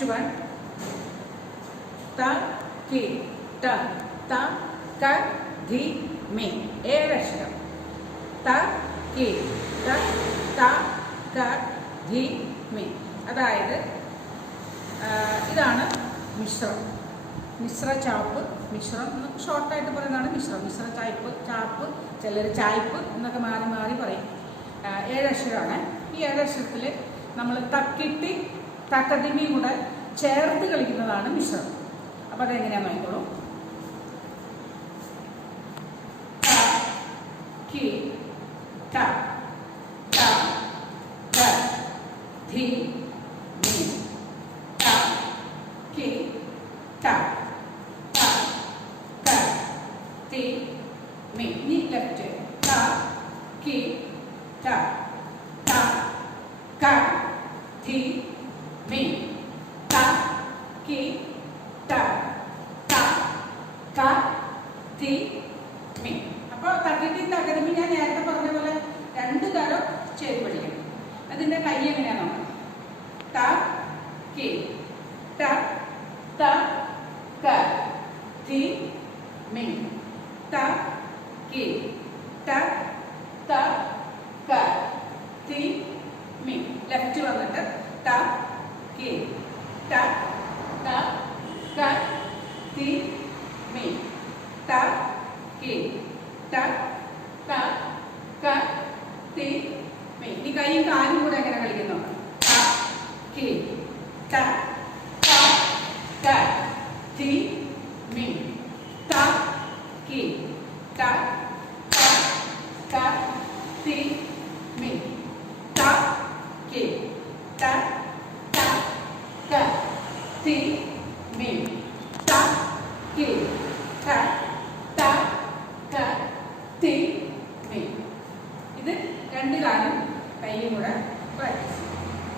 Next one ത കി ത ത ക ധി മി. 7 അക്ഷരം. ത കി ത ത ക ധി മി. അതായത് ഇതാണ് മിശ്രം. മിശ്ര ചാപ്പ്. മിശ്രം എന്ന് ഷോർട്ടായിട്ട് പറയുന്നതാണ് മിശ്രം. മിശ്ര ചാപ്പ്, ചിലർ ചായ്പ് എന്നൊക്കെ മാറി മാറി പറയും. 7 അക്ഷരമാണ്. ഈ 7 അക്ഷരത്തിൽ നമ്മൾ തക്കിട്ടി തക്കതിമിയും കൂടെ ചേർത്ത് കളിക്കുന്നതാണ് മിശ്രം. അപ്പം അതെങ്ങനെയാണെന്ന് നോക്കിക്കോളൂ. ത കി ത ത ക ധി മി. ത കി ത ത ക ധി മി. ഇനി ലെഫ്റ്റ്. ത കി ത ത ക ധി മി. ത കി ത ത ക ധി മി. അപ്പോൾ തക്കിട്ടി തകരുമ്പി ഞാൻ നേരത്തെ പറഞ്ഞ പോലെ 2 തരം ചേരി പഠിക്കണം. അതിൻ്റെ കൈ എങ്ങനെയാണ് നോക്കാം. ത കി ത ത ക ധി മി. ത കി ത ത ക ധി മി. ലെഫ്റ്റ് വന്നിട്ട് ത കി ത ത ക ധി മി. ത കി ത ത ക ധി മി. ഈ കൈയും കാലും കൂടെ എങ്ങനെ കളിക്കുന്നു. ത കി ത ത ക ധി മി. ത കി ത ത ക ധി മി. ത കി ത ത ക ധി മി. ത കി ത ത ക ധി മി. ഇത് 2 കാലും കൈയും കൂടെ പ്രാക്ടീസ്.